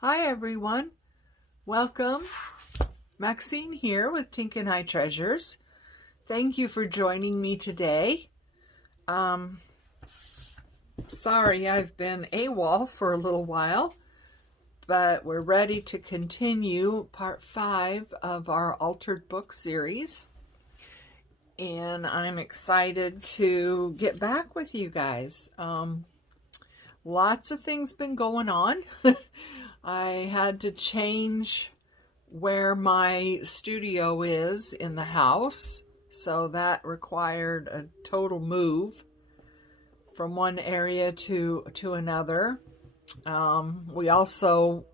Hi everyone, welcome. Maxine here with Tinkanditreasures. Treasures. Thank you for joining me today. Sorry I've been AWOL for a little while, but we're ready to continue part 5 of our Altered Book series. And I'm excited to get back with you guys. Lots of things been going on. I had to change where my studio is in the house, so that required a total move from one area to another. We also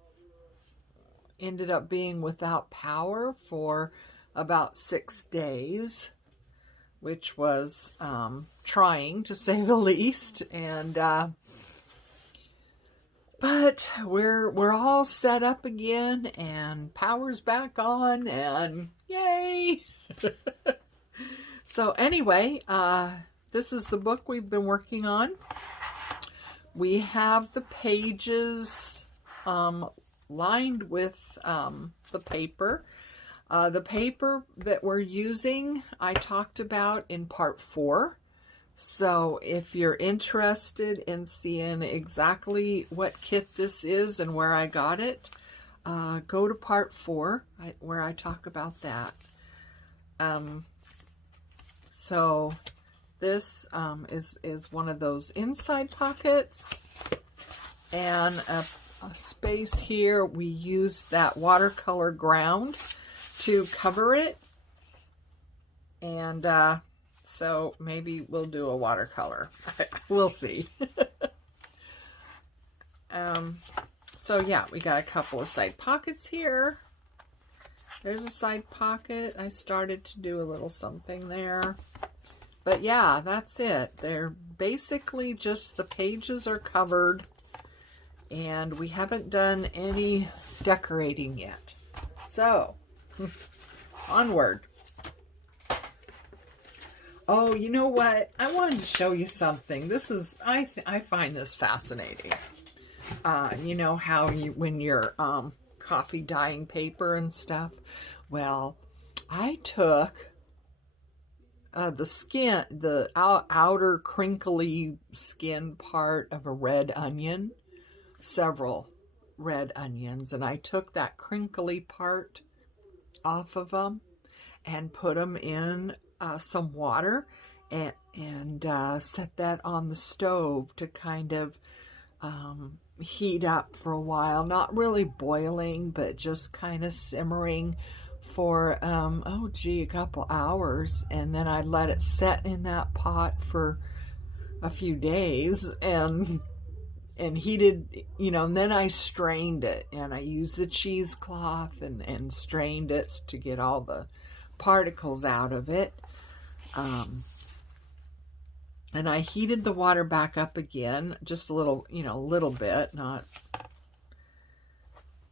ended up being without power for about 6 days, which was trying, to say the least. And but we're all set up again, and power's back on, and yay! So anyway, this is the book we've been working on. We have the pages lined with the paper. The paper that we're using, I talked about in part 4. So if you're interested in seeing exactly what kit this is and where I got it, go to part 4 where I talk about that. So this is one of those inside pockets, and a space here. We use that watercolor ground to cover it, and so maybe we'll do a watercolor. We'll see. So yeah, we got a couple of side pockets here. There's a side pocket. I started to do a little something there. But yeah, that's it. They're basically just the pages are covered, and we haven't done any decorating yet. So, onward. Oh, you know what? I wanted to show you something. This is, I find this fascinating. You know how when you're coffee dyeing paper and stuff? Well, I took the skin, the outer crinkly skin part of a red onion, several red onions, and I took that crinkly part off of them and put them in some water and set that on the stove to kind of heat up for a while. Not really boiling, but just kind of simmering for a couple hours, and then I let it set in that pot for a few days and heated, you know, and then I strained it, and I used the cheesecloth and strained it to get all the particles out of it. And I heated the water back up again, just a little, you know, a little bit, not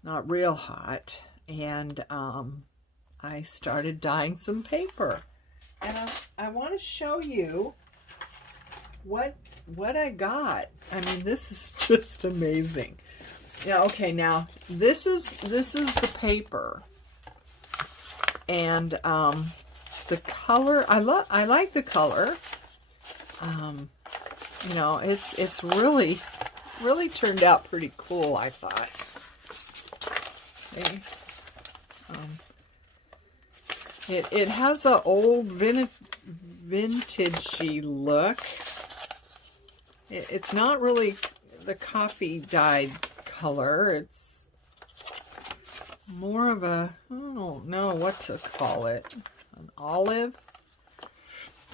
real hot. And I started dyeing some paper. And I want to show you what I got. I mean, this is just amazing. Yeah, okay, now this is the paper. And the color, I like the color. You know, it's really turned out pretty cool, I thought. Okay. It has an old vintagey look. It's not really the coffee dyed color. It's more of a, I don't know what to call it, an olive.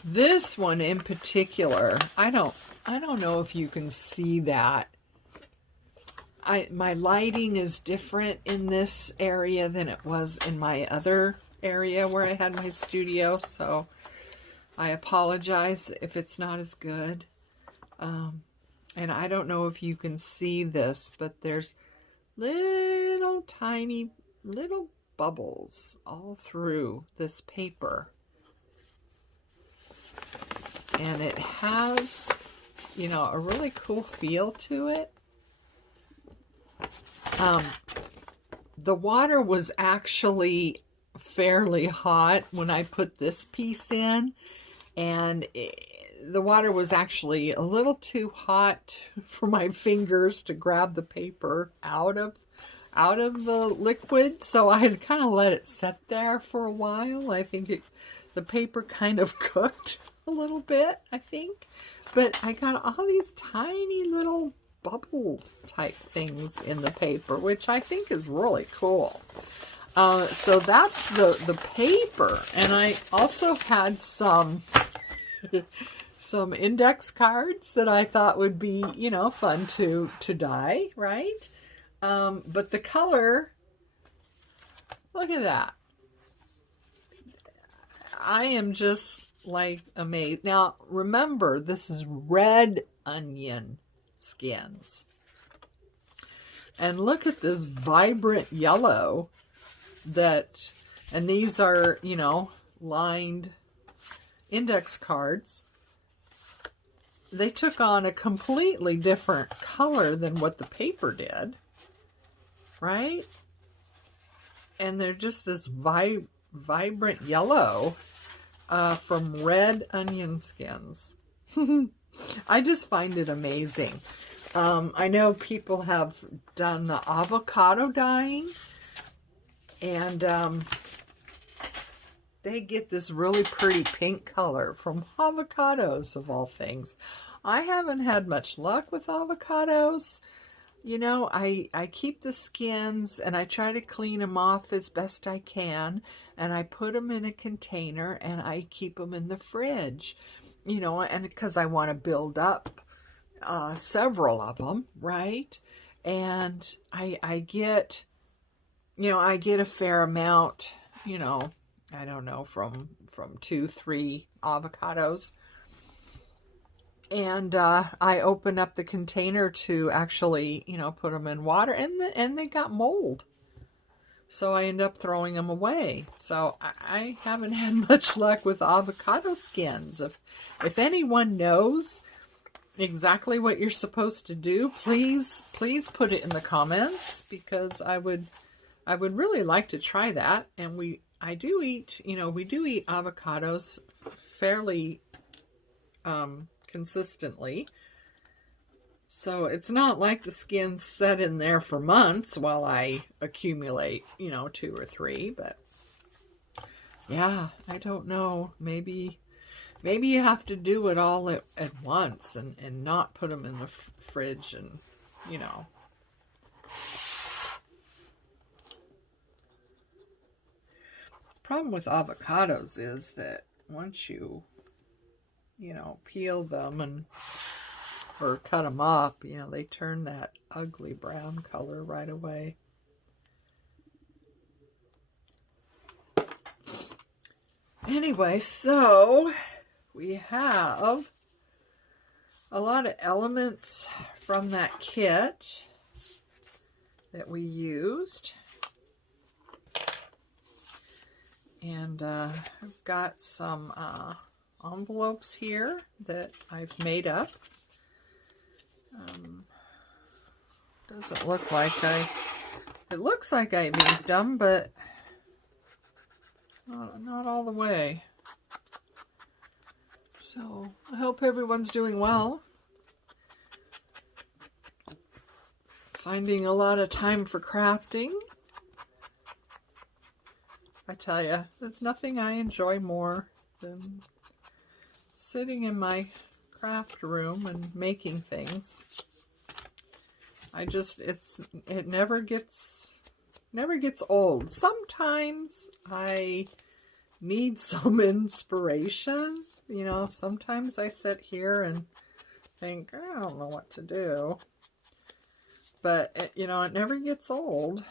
This one in particular, I don't know if you can see that. My lighting is different in this area than it was in my other area where I had my studio, so I apologize if it's not as good. And I don't know if you can see this, but there's little tiny little bubbles all through this paper. And it has, you know, a really cool feel to it. The water was actually fairly hot when I put this piece in, and the water was actually a little too hot for my fingers to grab the paper out of the liquid, so I had kind of let it set there for a while. I think the paper kind of cooked a little bit, I think. But I got all these tiny little bubble type things in the paper, which I think is really cool. So that's the paper. And I also had some index cards that I thought would be, you know, fun to dye, right? But the color, look at that. I am just like amazed. Now, remember, this is red onion skins. And look at this vibrant yellow and these are, you know, lined index cards. They took on a completely different color than what the paper did, right? And they're just this vibrant yellow from red onion skins. I just find it amazing. I know people have done the avocado dyeing, and they get this really pretty pink color from avocados, of all things. I haven't had much luck with avocados. You know, I keep the skins and I try to clean them off as best I can, and I put them in a container and I keep them in the fridge, you know, and because I want to build up several of them, right? And I get, you know, I get a fair amount, you know, I don't know, from 2-3 avocados. And I open up the container to actually, you know, put them in water, and they got mold. So I end up throwing them away. So I haven't had much luck with avocado skins. If anyone knows exactly what you're supposed to do, please put it in the comments, because I would really like to try that. And I do eat, you know, we do eat avocados fairly consistently. So it's not like the skin's set in there for months while I accumulate, you know, 2 or 3. But yeah, I don't know. Maybe you have to do it all at once and not put them in the fridge, and, you know. Problem with avocados is that once you know, peel them or cut them up, you know, they turn that ugly brown color right away. Anyway, so we have a lot of elements from that kit that we used. And I've got some envelopes here that I've made up. Doesn't look like it looks like I inked them, but not all the way. So I hope everyone's doing well. Finding a lot of time for crafting. I tell you, there's nothing I enjoy more than sitting in my craft room and making things. It never gets old. Sometimes I need some inspiration. You know, sometimes I sit here and think, I don't know what to do. But, you know, it never gets old.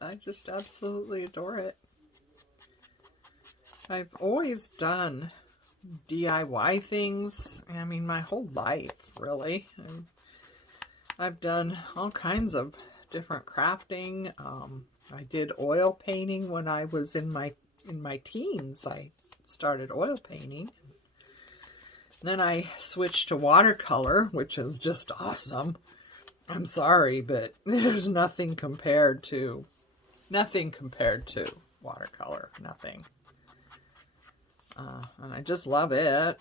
I just absolutely adore it. I've always done DIY things. I mean, my whole life, really. I've done all kinds of different crafting. I did oil painting when I was in my teens. I started oil painting. Then I switched to watercolor, which is just awesome. I'm sorry, but there's nothing compared to watercolor. Nothing. And I just love it.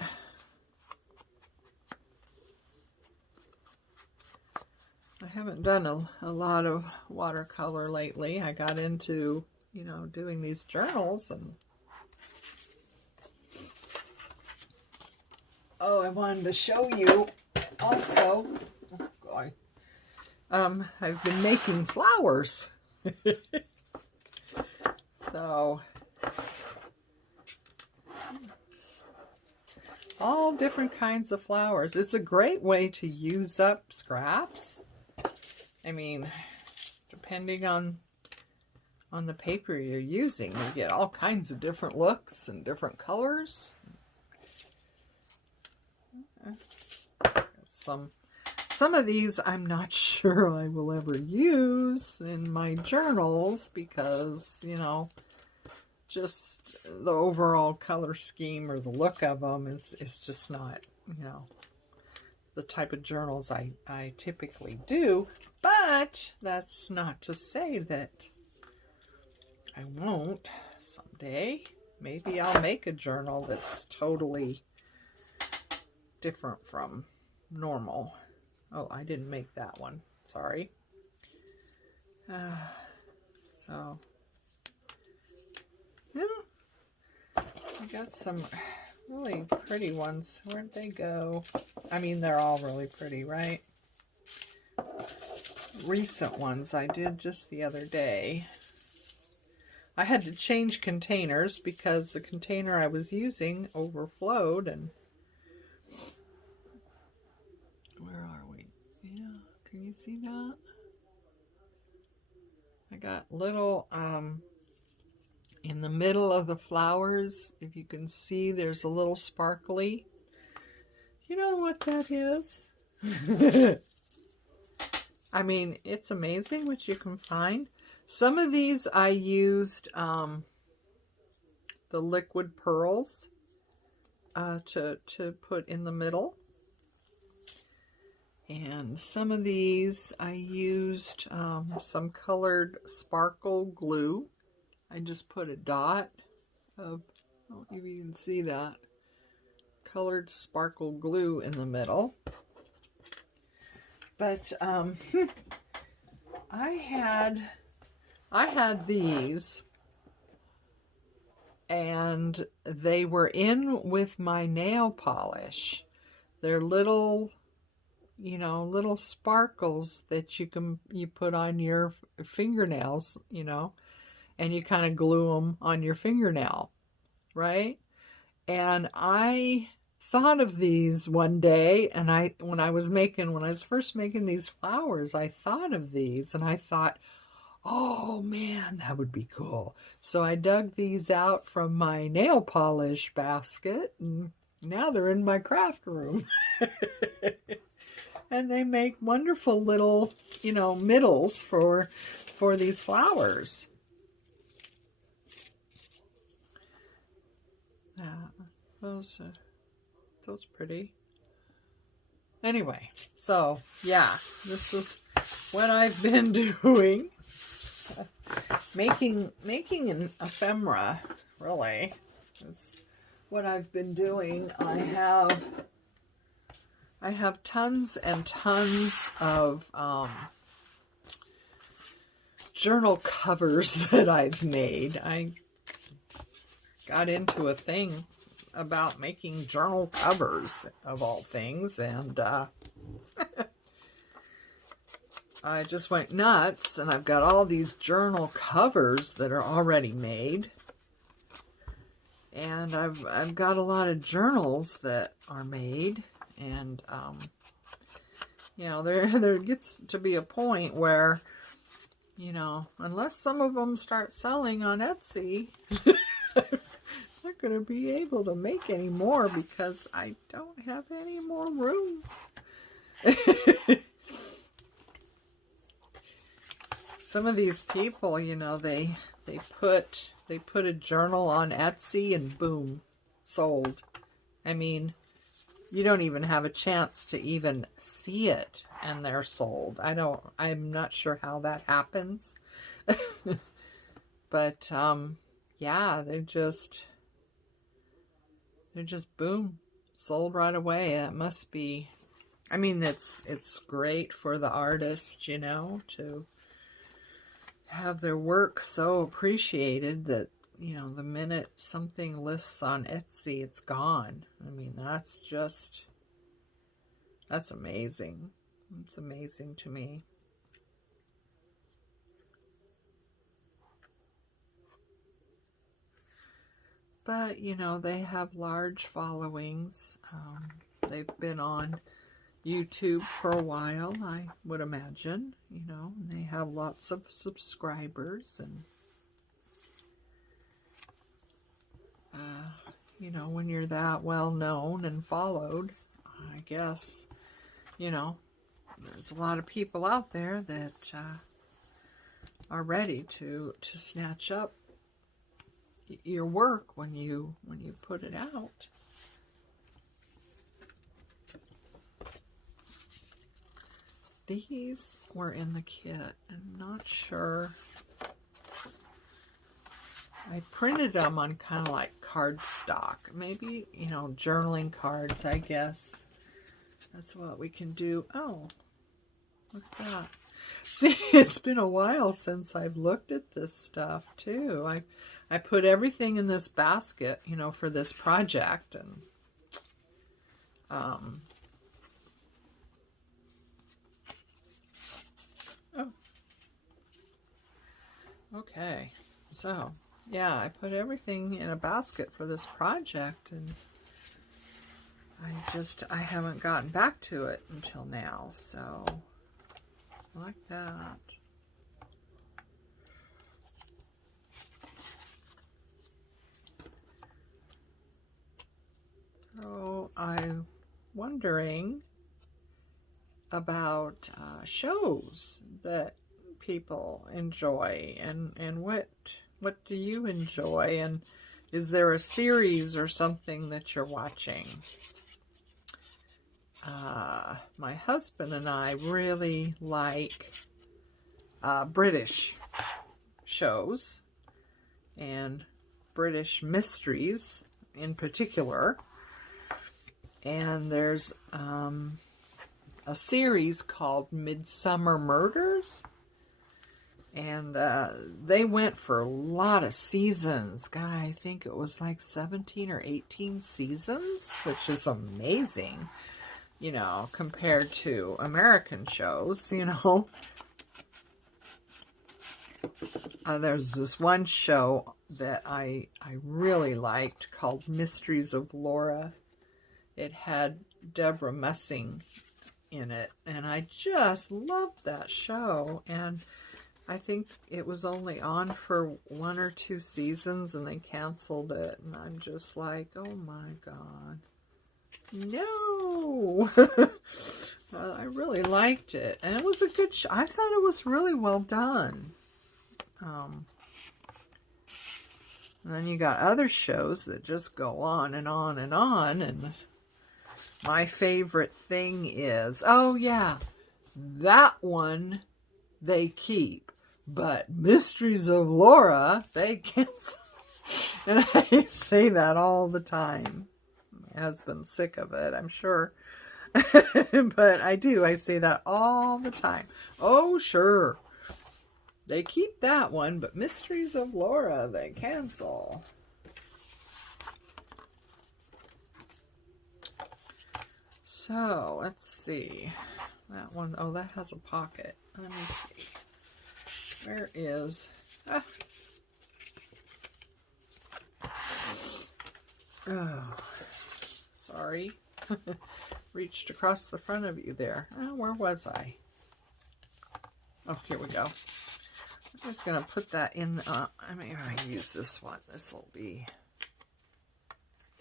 I haven't done a lot of watercolor lately. I got into, you know, doing these journals, and oh, I wanted to show you also, oh God, I've been making flowers. So, all different kinds of flowers. It's a great way to use up scraps. I mean, depending on the paper you're using, you get all kinds of different looks and different colors. Some of these I'm not sure I will ever use in my journals because, you know, just the overall color scheme or the look of them is just not, you know, the type of journals I typically do. But that's not to say that I won't someday. Maybe I'll make a journal that's totally different from normal. Oh, I didn't make that one. Sorry. So, yeah. I got some really pretty ones. Where'd they go? I mean, they're all really pretty, right? Recent ones I did just the other day. I had to change containers because the container I was using overflowed, and where are we? Yeah, can you see that? I got little, in the middle of the flowers, if you can see, there's a little sparkly. You know what that is? I mean, it's amazing what you can find. Some of these I used the liquid pearls to put in the middle. And some of these I used some colored sparkle glue. I just put a dot of, I don't know if you can see that, colored sparkle glue in the middle. But I had these, and they were in with my nail polish. They're little, you know, little sparkles that you put on your fingernails, you know, and you kind of glue them on your fingernail, right? And I thought of these one day, and when I was first making these flowers, I thought of these, and I thought, oh man, that would be cool. So I dug these out from my nail polish basket, and now they're in my craft room. And they make wonderful little, you know, middles for these flowers. Those pretty. Anyway, so yeah, this is what I've been doing. Making an ephemera, really, is what I've been doing. I have tons and tons of journal covers that I've made. I got into a thing about making journal covers, of all things, and I just went nuts, and I've got all these journal covers that are already made, and I've got a lot of journals that are made, and you know, there gets to be a point where, you know, unless some of them start selling on Etsy, I'm not going to be able to make any more because I don't have any more room. Some of these people, you know, they put a journal on Etsy and boom, sold. I mean, you don't even have a chance to even see it and they're sold. I'm not sure how that happens. But yeah, they're just boom, sold right away. It must be, I mean, it's great for the artist, you know, to have their work so appreciated that, you know, the minute something lists on Etsy, it's gone. I mean, that's amazing. It's amazing to me. But, you know, they have large followings. They've been on YouTube for a while, I would imagine. You know, they have lots of subscribers. And, you know, when you're that well known and followed, I guess, you know, there's a lot of people out there that are ready to snatch up your work when you put it out. These were in the kit. I'm not sure. I printed them on kind of like cardstock. Maybe, you know, journaling cards, I guess. That's what we can do. Oh, look at that. See, it's been a while since I've looked at this stuff, too. I put everything in this basket, you know, for this project. And, oh. Okay. So, yeah, I put everything in a basket for this project, and I haven't gotten back to it until now, so like that. So I'm wondering about shows that people enjoy, and what do you enjoy, and is there a series or something that you're watching? My husband and I really like British shows and British mysteries in particular. And there's a series called Midsummer Murders. And they went for a lot of seasons. God, I think it was like 17 or 18 seasons, which is amazing, you know, compared to American shows, you know. There's this one show that I really liked called Mysteries of Laura. It had Deborah Messing in it, and I just loved that show. And I think it was only on for 1 or 2 seasons, and they canceled it. And I'm just like, oh my God, no. I really liked it, and it was a good show. I thought it was really well done. And then you got other shows that just go on and on and on. And my favorite thing is, oh yeah, that one they keep. But Mysteries of Laura, they cancel. And I say that all the time. My husband's sick of it, I'm sure. But I do. I say that all the time. Oh, sure. They keep that one, but Mysteries of Laura, they cancel. So, let's see. That one, oh, that has a pocket. Let me see. Where is... Oh, sorry. Reached across the front of you there. Oh, where was I? Oh, here we go. I'm just going to put that in. I mean, I use this one. This will be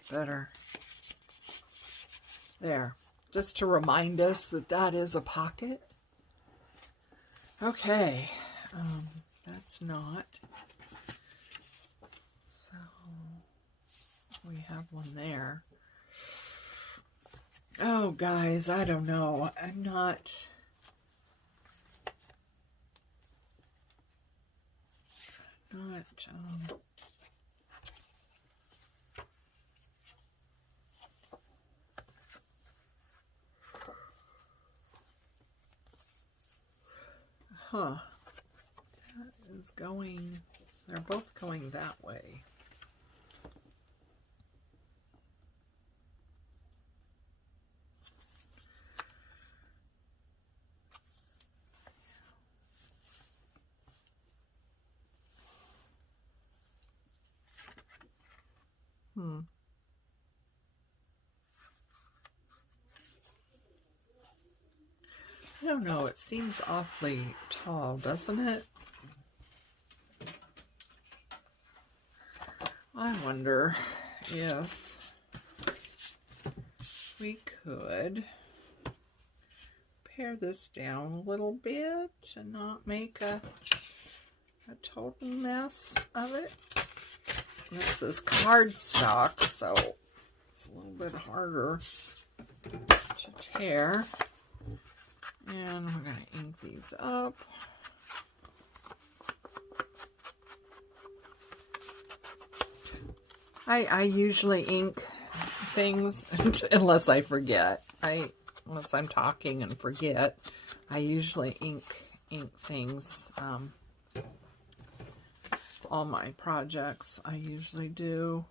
better. There. Just to remind us that that is a pocket. Okay. That's not. So, we have one there. Oh, guys, I don't know. I'm not what, that is going, they're both going that way. I don't know, it seems awfully tall, doesn't it? I wonder if we could pare this down a little bit and not make a total mess of it. This is cardstock, so it's a little bit harder to tear. And we're going to ink these up. I usually ink things unless I forget. Unless I'm talking and forget, I usually ink things. All my projects I usually do.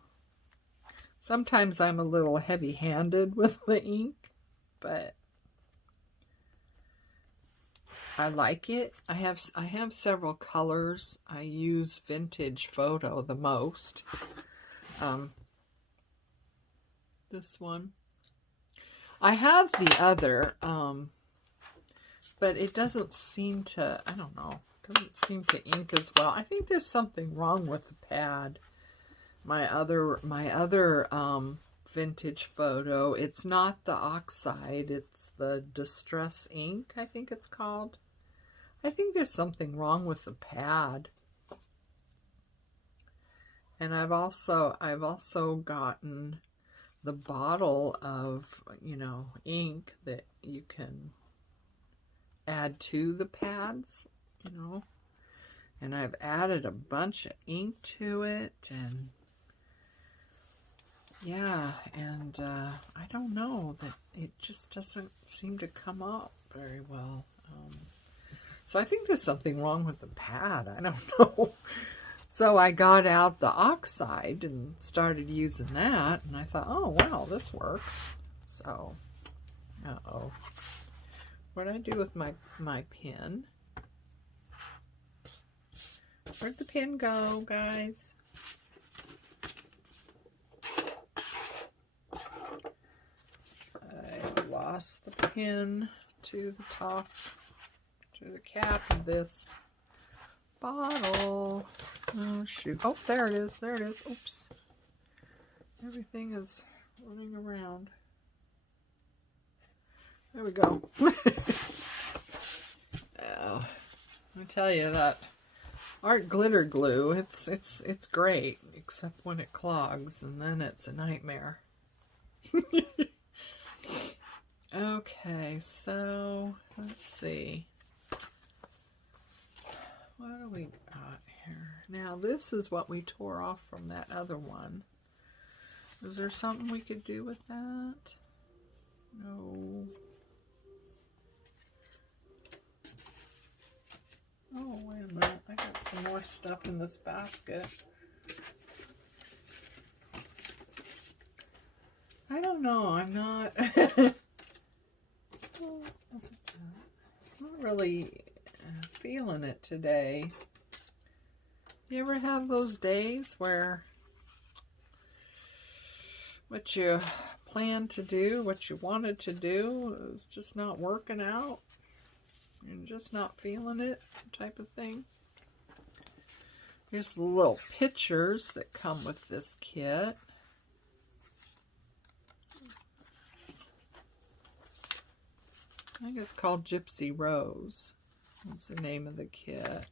Sometimes I'm a little heavy-handed with the ink, but I like it. I have several colors. I use Vintage Photo the most. This one. I have the other, but it doesn't seem to, I don't know, doesn't seem to ink as well. I think there's something wrong with the pad. My other Vintage Photo, it's not the oxide, it's the Distress ink, I think it's called. I think there's something wrong with the pad. And I've also gotten the bottle of, you know, ink that you can add to the pads, you know. And I've added a bunch of ink to it, and yeah, and I don't know, that it just doesn't seem to come up very well. So I think there's something wrong with the pad. I don't know. So I got out the oxide and started using that, and I thought, oh, wow, this works. So, uh-oh. What'd I do with my pen? Where'd the pen go, guys? I lost the pen to the top, to the cap of this bottle. Oh, shoot. Oh, there it is. There it is. Oops. Everything is running around. There we go. Oh, I tell you, that art glitter glue, it's great, except when it clogs, and then it's a nightmare. Okay, so let's see. What do we got here? Now, this is what we tore off from that other one. Is there something we could do with that? No. Oh, wait a minute. I got some more stuff in this basket. I don't know. I'm not... not really feeling it today. You ever have those days where what you planned to do, what you wanted to do, is just not working out? You're just not feeling it, type of thing. Here's the little pictures that come with this kit. I think it's called Gypsy Rose. That's the name of the kit.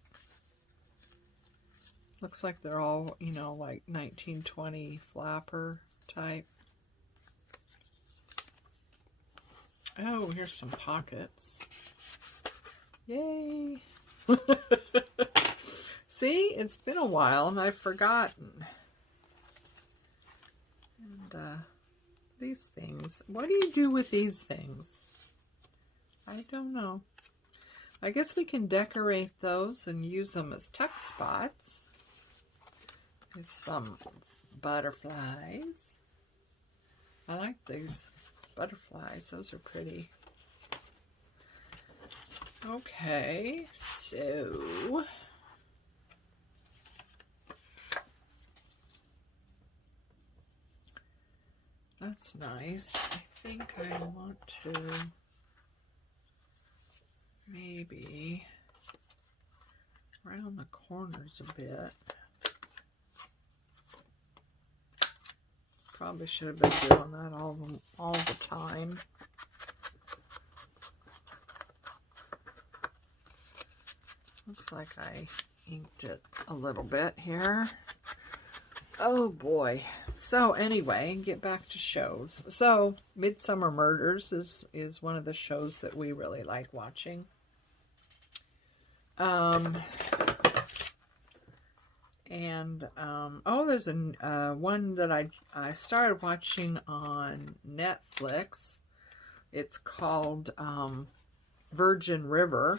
Looks like they're all, you know, like 1920 flapper type. Oh, here's some pockets. Yay! See, it's been a while and I've forgotten. And these things, what do you do with these things? I don't know. I guess we can decorate those and use them as tuck spots. There's some butterflies. I like these butterflies. Those are pretty. Okay, so that's nice. I think I want to maybe round the corners a bit. Probably should have been doing that all the time. Looks like I inked it a little bit here. Oh boy. So anyway, get back to shows. So Midsummer Murders is one of the shows that we really like watching. There's one that I started watching on Netflix. It's called Virgin River.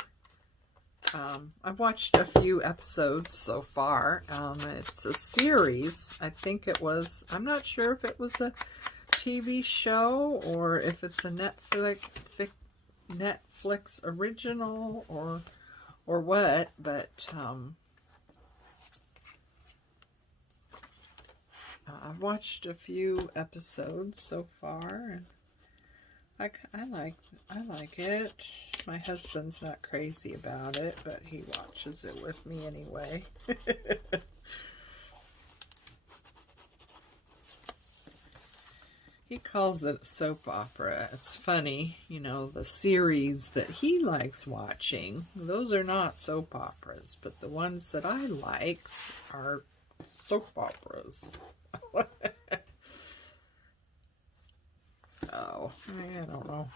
I've watched a few episodes so far. It's a series. I think it was, I'm not sure if it was a TV show or if it's a Netflix original or what, but I've watched a few episodes so far, and I like it. My husband's not crazy about it, but he watches it with me anyway. He calls it a soap opera. It's funny, you know, the series that he likes watching, those are not soap operas, but the ones that I like are soap operas. So, I don't know.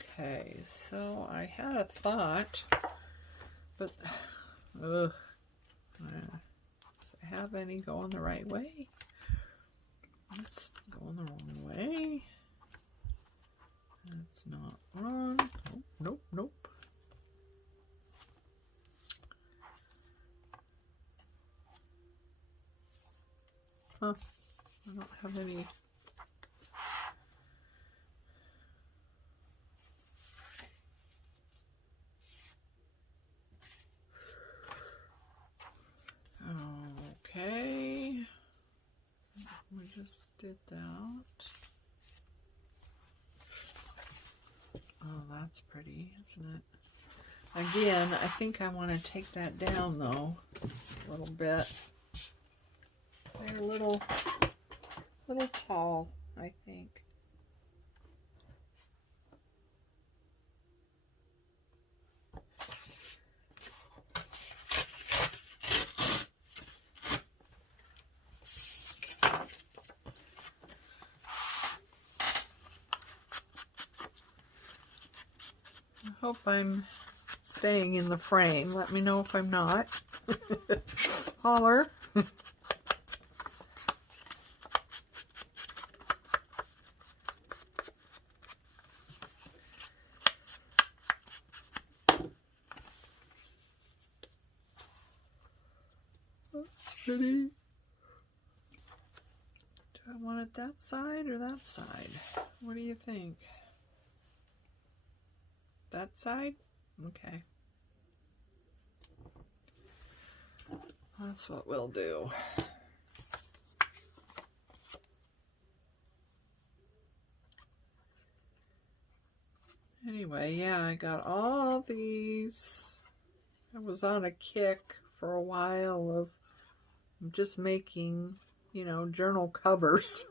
Okay, so I had a thought, but do I have any going the right way? It's going the wrong way. That's not on. Oh, nope, nope. Huh. I don't have any. Okay. We just did that. Oh, that's pretty, isn't it? Again, I think I want to take that down though a little bit. They're a little tall, I think. I hope I'm staying in the frame. Let me know if I'm not. Holler. That's pretty. Do I want it that side or that side? What do you think? That side? Okay. That's what we'll do. Anyway, yeah, I got all these. I was on a kick for a while of just making, you know, journal covers.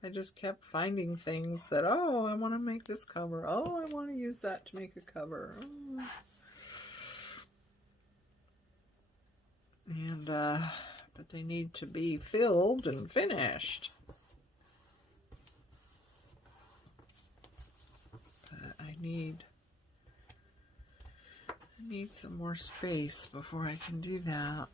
I just kept finding things that, oh, I want to make this cover. Oh, I want to use that to make a cover. Oh. And, but they need to be filled and finished. But I need need some more space before I can do that.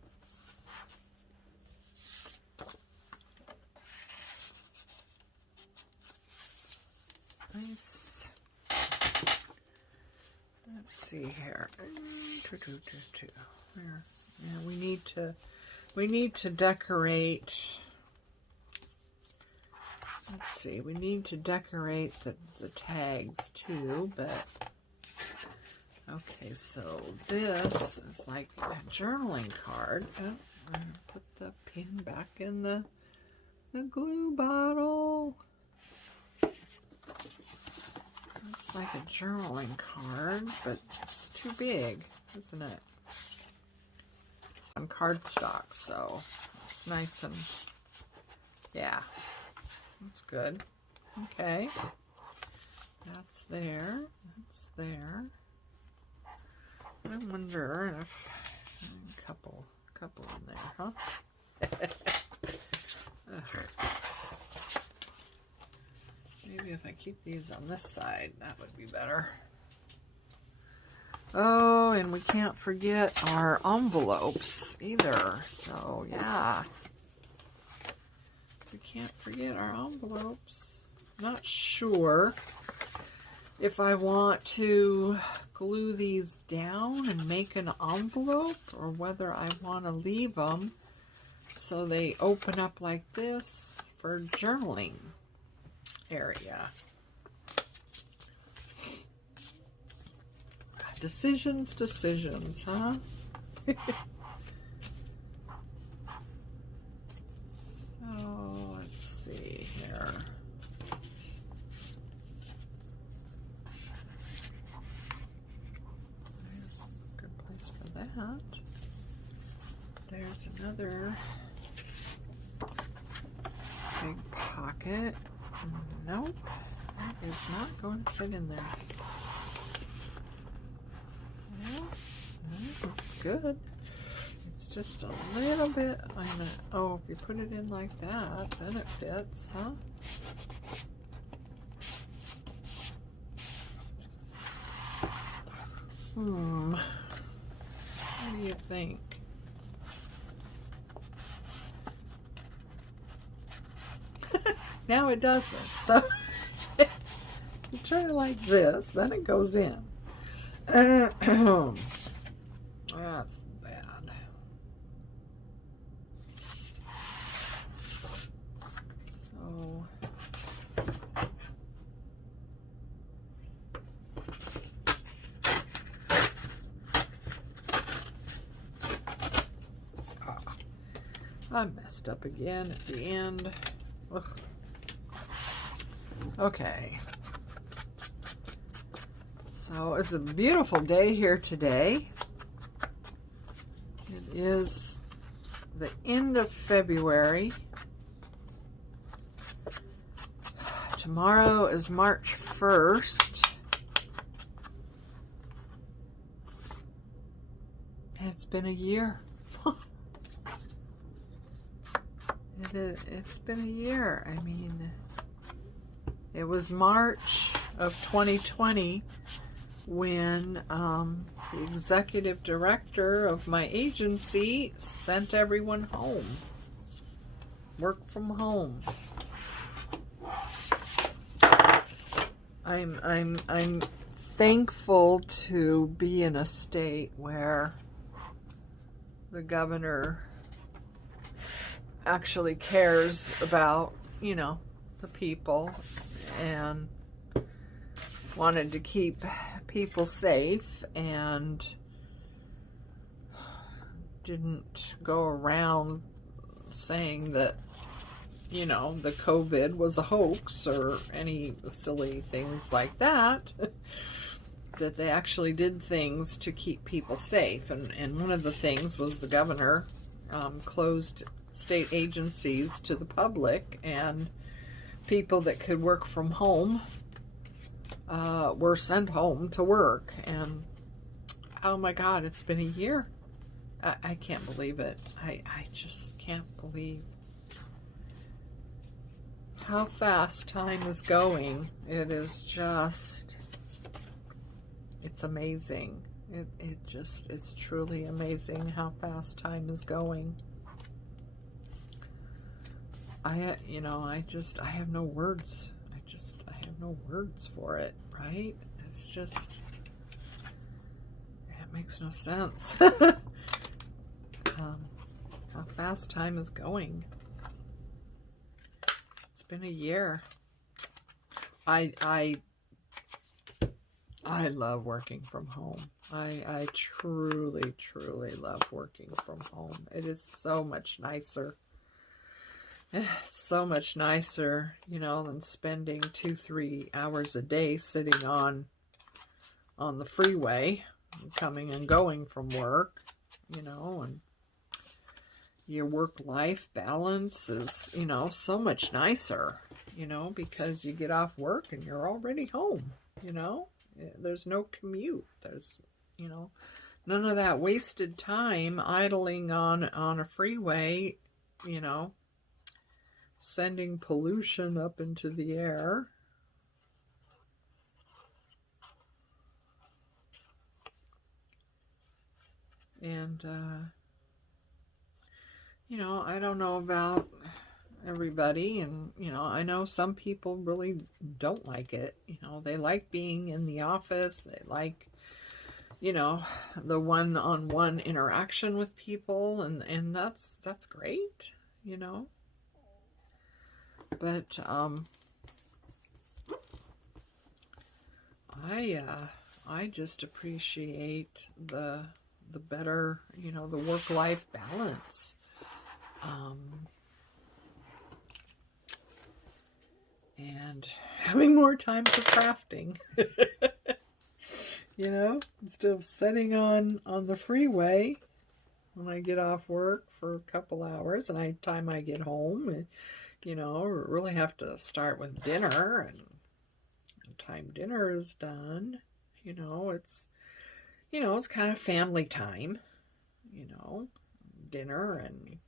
Nice. Let's see here. Where? Yeah, we need to decorate. Let's see. We need to decorate the tags too, but okay. So this is like a journaling card. Oh, I'm gonna put the pin back in the glue bottle. It's like a journaling card, but it's too big, isn't it? On cardstock, so it's nice and, yeah, that's good. Okay, that's there, that's there. I wonder if a couple in there, huh? Ugh. Maybe if I keep these on this side, that would be better. Oh, and we can't forget our envelopes either. So, yeah. We can't forget our envelopes. Not sure if I want to glue these down and make an envelope or whether I want to leave them so they open up like this for journaling area. Decisions, huh? So, let's see here. There's a good place for that. There's another big pocket. Nope, that is not going to fit in there. Well, that looks good. It's just a little bit. Oh, if you put it in like that, then it fits, huh? What do you think? Now it doesn't. So you turn it like this, then it goes in. That's bad. So I messed up again at the end. Ugh. Okay. So it's a beautiful day here today. It is the end of February. Tomorrow is March 1st. And it's been a year. It's been a year. I mean, it was March of 2020 when the executive director of my agency sent everyone home. Work from home. I'm thankful to be in a state where the governor actually cares about, you know, the people and wanted to keep people safe and didn't go around saying that, you know, the COVID was a hoax or any silly things like that. That they actually did things to keep people safe, and one of the things was the governor closed state agencies to the public, and people that could work from home were sent home to work. And oh my God, it's been a year. I can't believe it. I just can't believe how fast time is going. It is just, it's amazing. It's truly amazing how fast time is going. I have no words. I have no words for it, right? It's just, it makes no sense. How fast time is going. It's been a year. I love working from home. I truly, truly love working from home. It is so much nicer. So much nicer, than spending 2-3 hours a day sitting on the freeway, coming and going from work, and your work-life balance is, so much nicer, because you get off work and you're already home, There's no commute. There's, none of that wasted time idling on a freeway, sending pollution up into the air. And, I don't know about everybody, and, I know some people really don't like it. They like being in the office. They like, the one-on-one interaction with people, and that's great, But, I just appreciate the better, the work-life balance. And having more time for crafting, instead of sitting on the freeway when I get off work for a couple hours, and by the time I get home, and, really have to start with dinner, and by the time dinner is done, it's kind of family time, dinner, and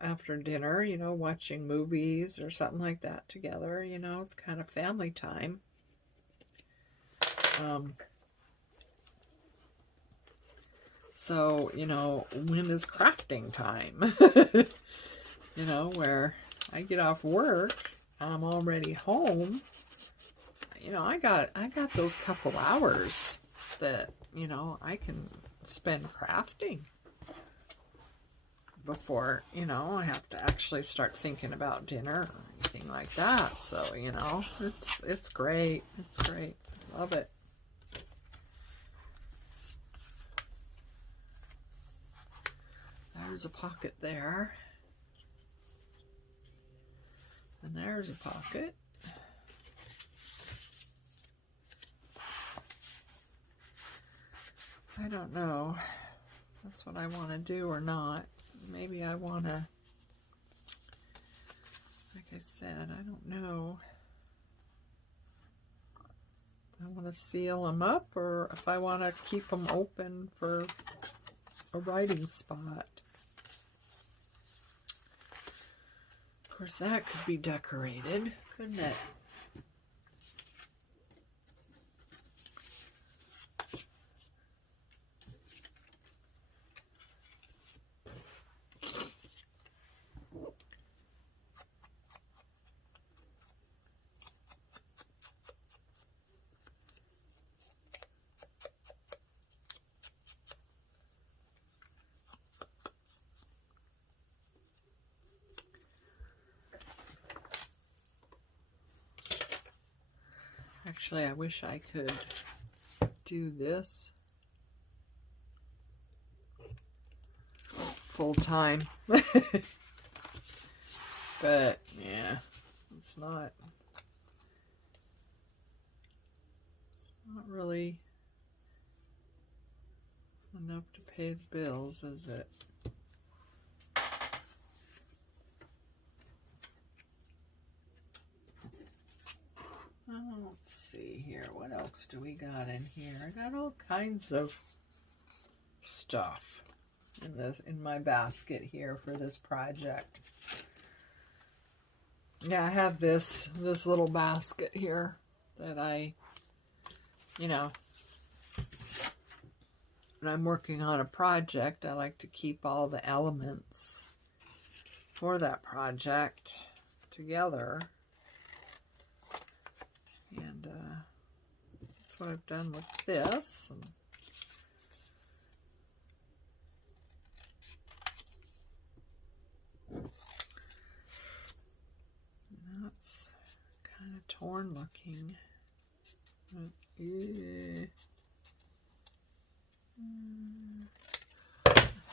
after dinner, watching movies or something like that together, it's kind of family time. So, when is crafting time? Where I get off work, I'm already home. I got those couple hours that, I can spend crafting before, I have to actually start thinking about dinner or anything like that. So, it's great. It's great. I love it. There's a pocket there. And there's a pocket. I don't know if that's what I want to do or not. Maybe I want to, like I said, I don't know. I want to seal them up, or if I want to keep them open for a writing spot. Of course, that could be decorated, couldn't it? Actually, I wish I could do this full time. But, yeah, it's not really enough to pay the bills, is it? Let's see here. What else do we got in here? I got all kinds of stuff in my basket here for this project. Yeah, I have this little basket here that I, when I'm working on a project, I like to keep all the elements for that project together. And that's what I've done with this. And that's kind of torn looking. I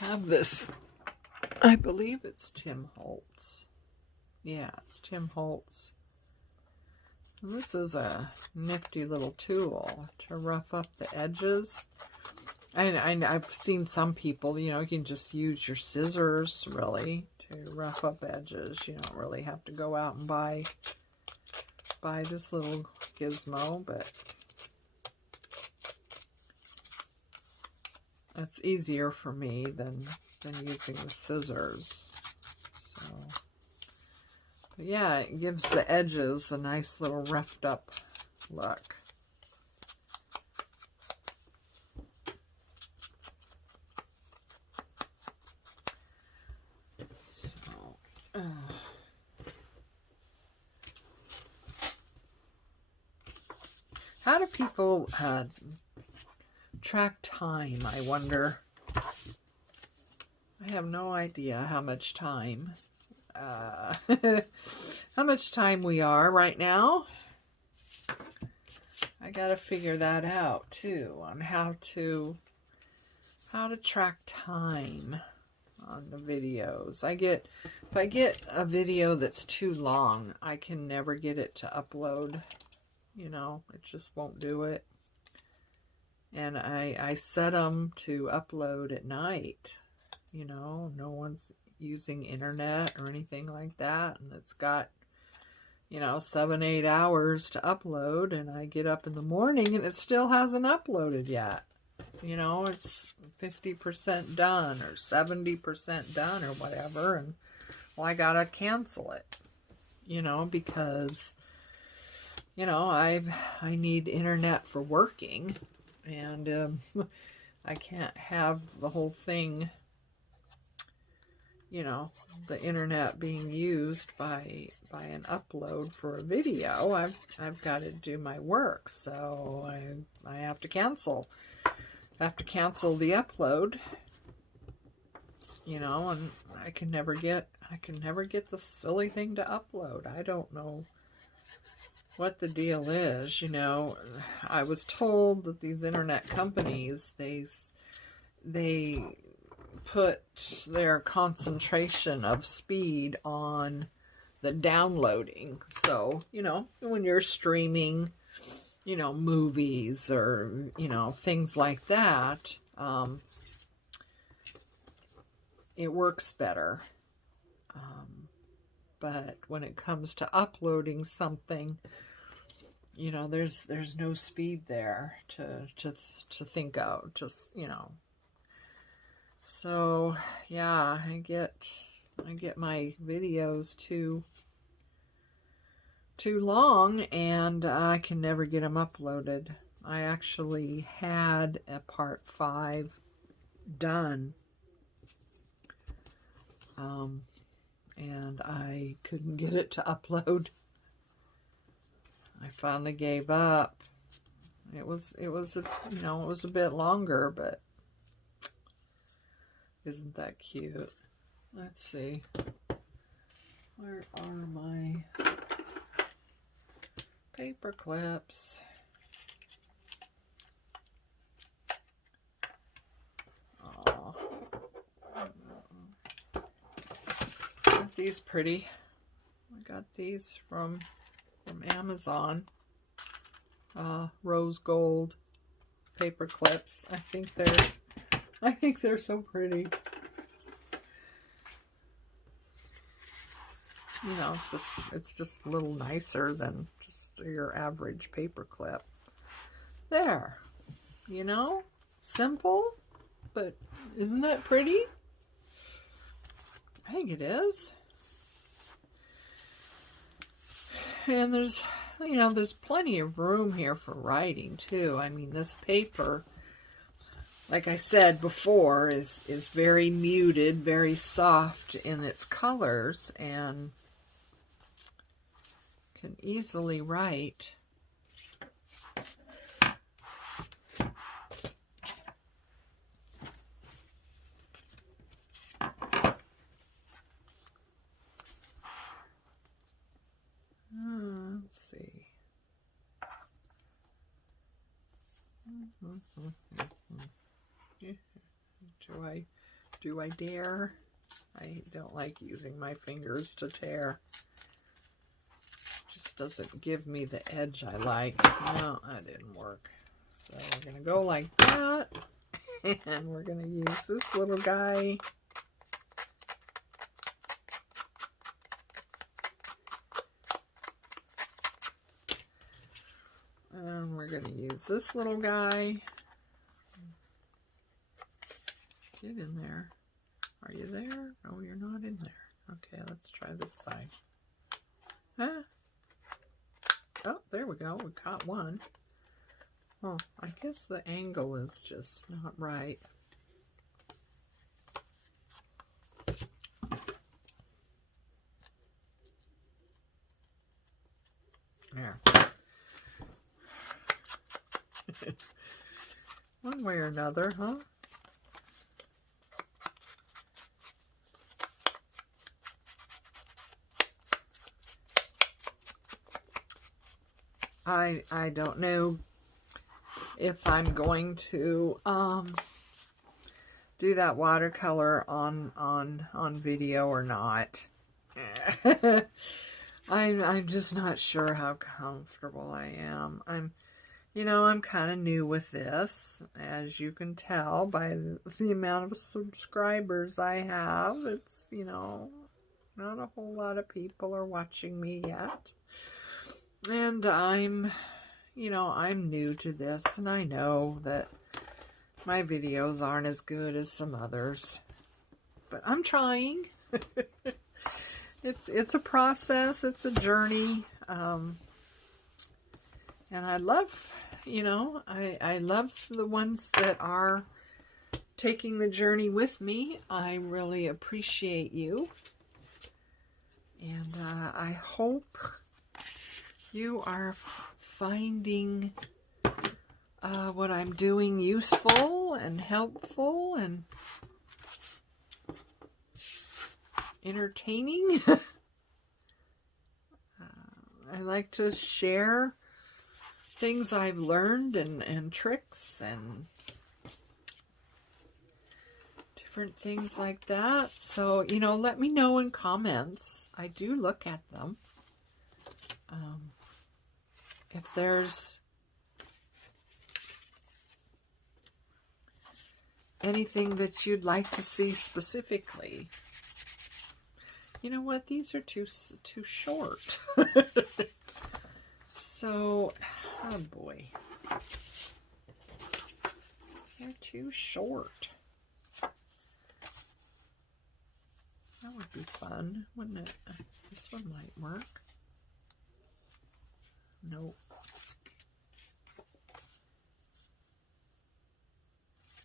have this, I believe it's Tim Holtz. Yeah, it's Tim Holtz. And this is a nifty little tool to rough up the edges. And I've seen some people, you know, you can just use your scissors, really, to rough up edges. You don't really have to go out and buy this little gizmo, but it's easier for me than using the scissors. So, but yeah, it gives the edges a nice little roughed up look. So, how do people track time, I wonder? I have no idea how much time we are right now. I gotta figure that out too, on how to track time on the videos. If I get a video that's too long, I can never get it to upload. You know, it just won't do it. And I set them to upload at night. You know, no one's using internet or anything like that. And it's got, you know, 7-8 hours to upload. And I get up in the morning and it still hasn't uploaded yet. You know, it's 50% done or 70% done or whatever. And, well, I gotta cancel it. You know, because, you know, I need internet for working. And I can't have the whole thing, you know, the internet being used by an upload for a video. I've got to do my work, so I have to cancel. I have to cancel the upload, you know, and I can never get the silly thing to upload. I don't know what the deal is. You know, I was told that these internet companies, they put their concentration of speed on the downloading. So, you know, when you're streaming, you know, movies or, you know, things like that, it works better. But when it comes to uploading something, you know, there's no speed there to think of, just, you know. So yeah, I get my videos too long, and I can never get them uploaded. I actually had a part 5 done, and I couldn't get it to upload. I finally gave up. It was you know, it was a bit longer, but isn't that cute? Let's see. Where are my paper clips? Oh, aren't these pretty? I got these from Amazon. Rose gold paper clips. I think they're so pretty. You know, it's just a little nicer than just your average paper clip. There. You know, simple, but isn't that pretty? I think it is. And there's, you know, there's plenty of room here for writing too. I mean, this paper like I said before, is very muted, very soft in its colors, and can easily write. Let's see. Do I dare? I don't like using my fingers to tear. Just doesn't give me the edge I like. No, that didn't work. So we're gonna go like that, and we're gonna use this little guy. And we're going to use this little guy. Get in there. Are you there? No, you're not in there. Okay, let's try this side. Huh? Oh, there we go. We caught one. Oh, I guess the angle is just not right. There. One way or another, huh? I don't know if I'm going to do that watercolor on video or not. I'm just not sure how comfortable I am. I'm kind of new with this, as you can tell by the amount of subscribers I have. It's, not a whole lot of people are watching me yet. And I'm new to this, and I know that my videos aren't as good as some others. But I'm trying. It's a process, it's a journey. And I love, I love the ones that are taking the journey with me. I really appreciate you. And I hope you are finding what I'm doing useful and helpful and entertaining. I like to share things I've learned and tricks and different things like that. So, let me know in comments. I do look at them. If there's anything that you'd like to see specifically. You know what? These are too short. So, oh boy. They're too short. That would be fun, wouldn't it? This one might work. Nope.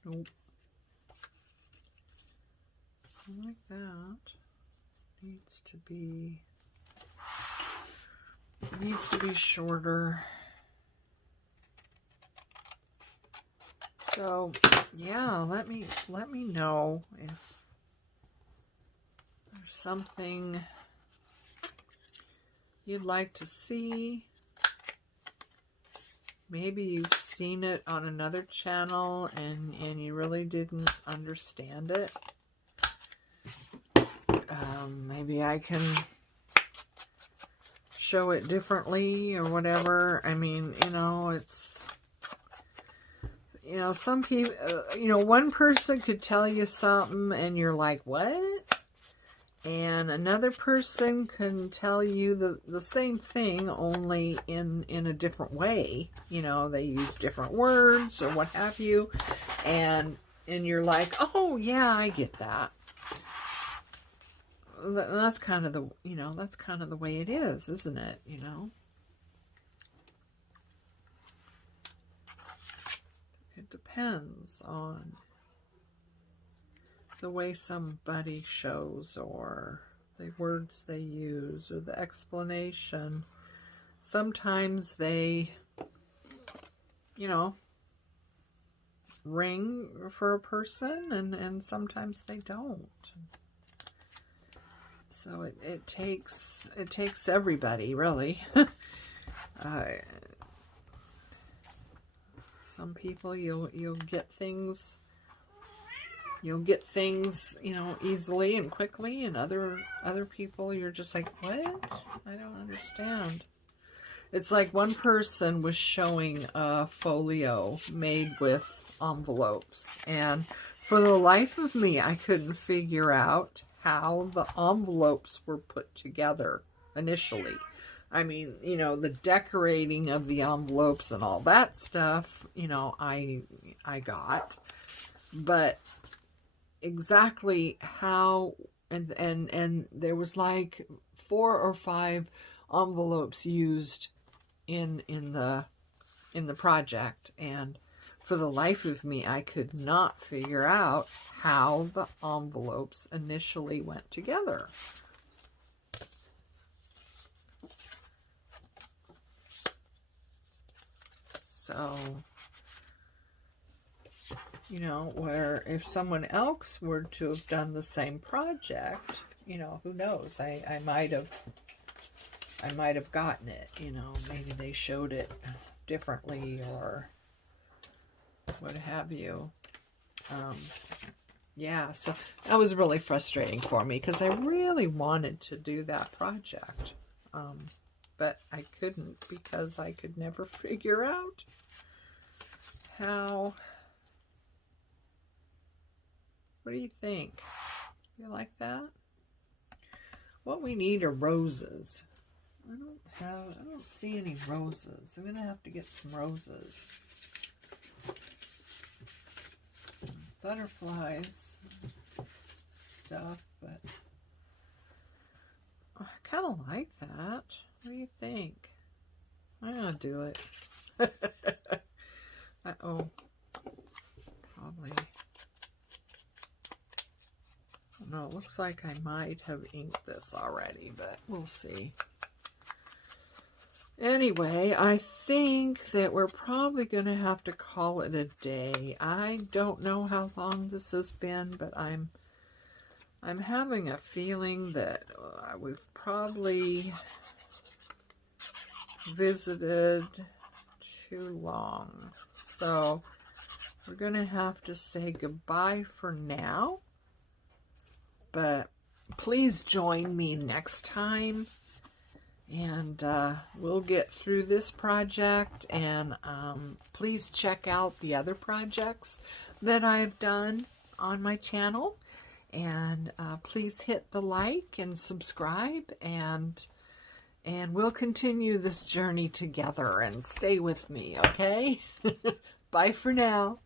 Nope. Like that. Needs to be shorter. So yeah, let me know if there's something you'd like to see. Maybe you've seen it on another channel and you really didn't understand it. Maybe I can show it differently or whatever. I mean, it's, some people, one person could tell you something and you're like, what? And another person can tell you the same thing, only in a different way. They use different words or what have you. And you're like, oh yeah, I get that. That's kind of the, that's kind of the way it is, isn't it? It depends depends on the way somebody shows, or the words they use, or the explanation. Sometimes they, you know, ring for a person, and sometimes they don't. So it takes everybody, really. Some people you'll get things, you know, easily and quickly, and other people you're just like, what? I don't understand. It's like one person was showing a folio made with envelopes, and for the life of me, I couldn't figure out how the envelopes were put together initially. I mean, you know, the decorating of the envelopes and all that stuff, you know, I got, but exactly how, and there was like 4 or 5 envelopes used in the project, and for the life of me, I could not figure out how the envelopes initially went together. So, you know, where if someone else were to have done the same project, you know, who knows? I might have gotten it, you know, maybe they showed it differently or what have you. Yeah, so that was really frustrating for me because I really wanted to do that project. But I couldn't because I could never figure out how. What do you think? You like that? What we need are roses. I don't see any roses. I'm gonna have to get some roses. Butterflies stuff, but I kind of like that. What do you think? I'm gonna do it. Uh-oh. Probably. No, it looks like I might have inked this already, but we'll see. Anyway, I think that we're probably going to have to call it a day. I don't know how long this has been, but I'm having a feeling that we've probably visited too long. So we're going to have to say goodbye for now. But please join me next time, and we'll get through this project, and please check out the other projects that I've done on my channel, and please hit the like and subscribe, and we'll continue this journey together, and stay with me, okay? Bye for now.